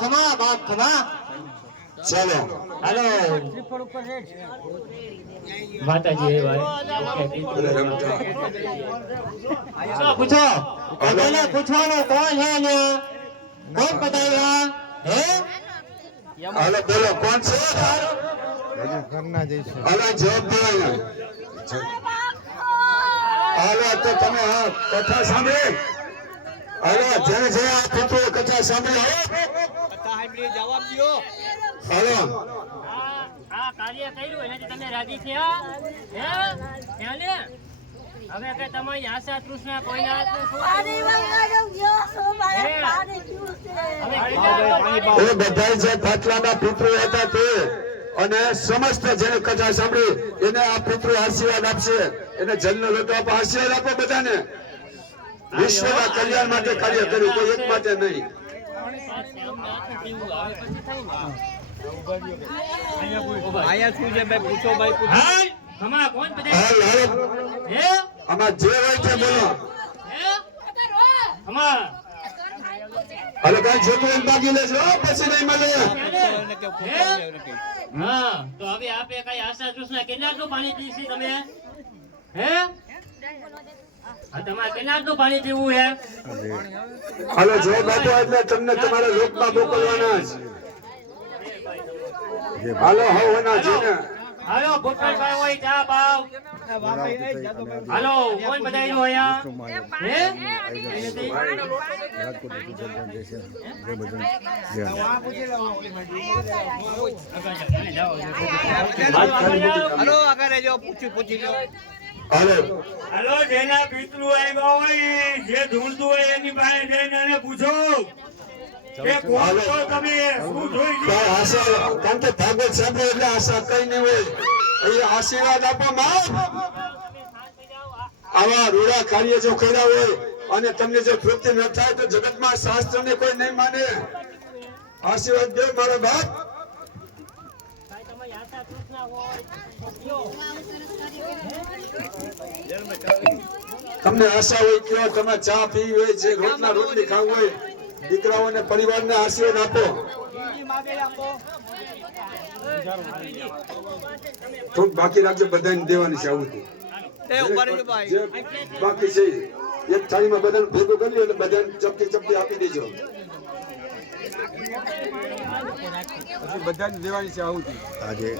ખમા બાપ ખમા. ચલો હાલો માતાજી હે ભાઈ. પૂછો એને પૂછવાનું કોણ છે ને કોણ બતાવ્યા હે? હાલો બોલો કોણ છે? ઘરના જઈશું હાલો જવાબ દો હાલો તો તમે હા કથા સાંભળી. હાલો જેને જે આ પુત્રો કથા સાંભળી જવાબ દો. હાલો આ કાર્ય કર્યું એનાથી તમે રાજી થયા હે? એને હવે કે તમારી આશા તૃષ્ણા કોઈના એ બધા જે પાટલાના પિતૃ હતા તે અને સમસ્ત જેને કથા સાંભળી એને આ પિતૃ આશીર્વાદ આપશે. એને જલનો લોટો આપો, આશીર્વાદ આપો બધાને. વિશ્વના કલ્યાણ માટે કાર્ય કર્યું, કોઈ એક માટે નહીં. આયા શું છે ભાઈ? પૂછો ભાઈ, પૂછો. હમણાં કોણ હાલ, બધા હાલ. હે? આમાં જે હોય તે બોલો. હે? હમણાં હાલો કઈ જોતું એમ માગી લેજો પછી નહીં મળે. હા તો હવે આપે કઈ આશા તૃષ્ણા કેનારનું પાણી પીશી તમે હે? હા તમારે કેનારનું પાણી પીવું હે? હાલો જવાબ આપો એટલે તમને તમારા લોકમાં મોકલવાના જ. હાલો હવના જેને હાલો ભૂતભાઈ હોય ચા પાવ. હાલો કોણ બધાયનું અહીંયા હે? હાલો આગળ રહેજો, પૂછી લો. હાલો હાલો જેના પિતૃ આવ્યા હોય જે ઢૂંઢતું હોય એની પાસે જઈને એને પૂછો કે કોણ છો તમે, શું જોઈ છે? કઈ આશા કારણ કે ભાગવત સાંભળે એટલે આશા કઈ નહીં હોય. અહીંયા આશીર્વાદ આપો માં. આવા રૂડા કાર્ય જો કર્યા હોય અને તમને જો તૃપ્તિ ન થાય તો જગતમાં શાસ્ત્રને કોઈ નહીં માને. આશીર્વાદ દે મારા બાપ. તમારી આશા તૃષ્ણા હોય તો કયો. તમને આશા હોય કયો, તમે ચા પીવી હોય છે, રોટલા રોટલી ખાવું હોય, દીકરાઓને પરિવારને આશીર્વાદ આપો. થોડુંક બાકી રાખજો, બધાને દેવાની છે આવું. જે બાકી છે એક થાળીમાં બધાને ભેગું કરી લો એટલે બધાને ચપટી ચપટી આપી દેજો. બધાને દેવાની છે આવું. આજે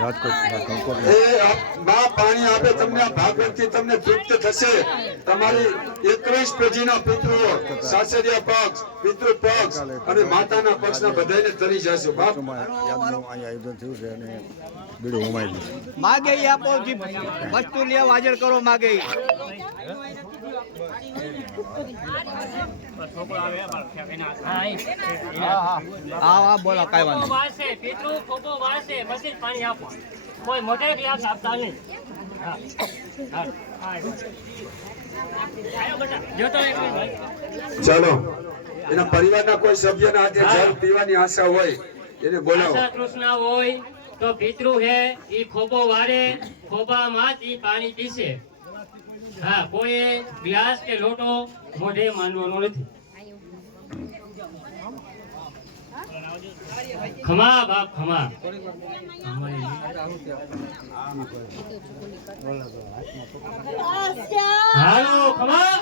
રાજકોટ એ બા પાણી આપે તમને આ ભાગવતથી તમને તૃપ્ત થશે. તમારી 21 પેઢીના પિતૃઓ, સાસરિયા પક્ષ, પિતૃ પક્ષ અને માતાના પક્ષના બધાને તરી જશો બાપ. યાદનું અહીંયા આયોજન થયું છે અને બીડું હોમાઈ ગયું. માગે ઈ આપો, જી વસ્તુ લેવા હાજર કરો. માગે ઈ. હા બોલો, કાંઈ વાંધો નહીં. વાળશે પિતૃ ખોબો વાળશે પછી જ પાણી આપો. કોઈ મોટે ગ્લાસ આપતા નહીં. હા હા આયો બેટા જોતો એક મિનિટ. ચાલો એના પરિવારના કોઈ સભ્યના હાથે જળ પીવાની આશા હોય એને બોલાવો. આશા તૃષ્ણા હોય તો પિતૃ હે ઈ ખોબો વાળે, ખોબામાં જ ઈ પાણી પીશે. હા કોઈ ગ્લાસ કે લોટો મોઢે માંડવાનો નથી. ખમા બાપ ખમા. હાલો ખમા.